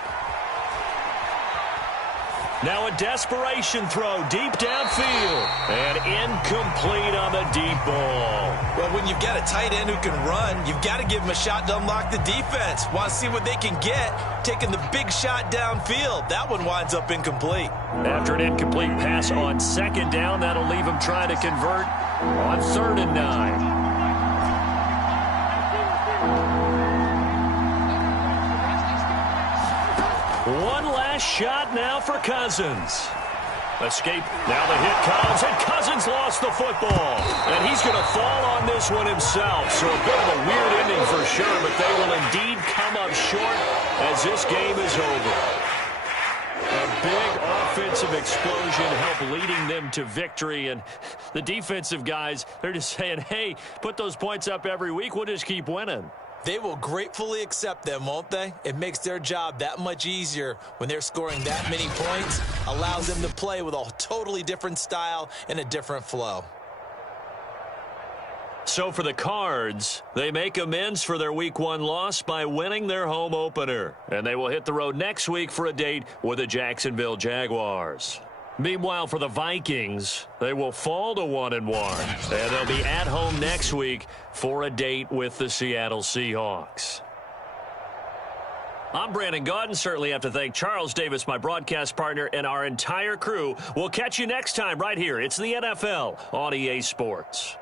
Now a desperation throw deep downfield. And incomplete on the deep ball. Well, when you've got a tight end who can run, you've got to give him a shot to unlock the defense. Want to see what they can get, taking the big shot downfield. That one winds up incomplete. After an incomplete pass on 2nd down, that'll leave him trying to convert on 3rd and 9. One last shot now for Cousins. Escape. Now the hit comes, and Cousins lost the football. And he's going to fall on this one himself. So a bit of a weird ending for sure, but they will indeed come up short as this game is over. A big offensive explosion helped leading them to victory. And the defensive guys, they're just saying, hey, put those points up every week. We'll just keep winning. They will gratefully accept them, won't they? It makes their job that much easier when they're scoring that many points. Allows them to play with a totally different style and a different flow. So for the Cards, they make amends for their Week 1 loss by winning their home opener. And they will hit the road next week for a date with the Jacksonville Jaguars. Meanwhile, for the Vikings, they will fall to 1-1, and they'll be at home next week for a date with the Seattle Seahawks. I'm Brandon Gaudin. Certainly have to thank Charles Davis, my broadcast partner, and our entire crew. We'll catch you next time right here. It's the NFL on EA Sports.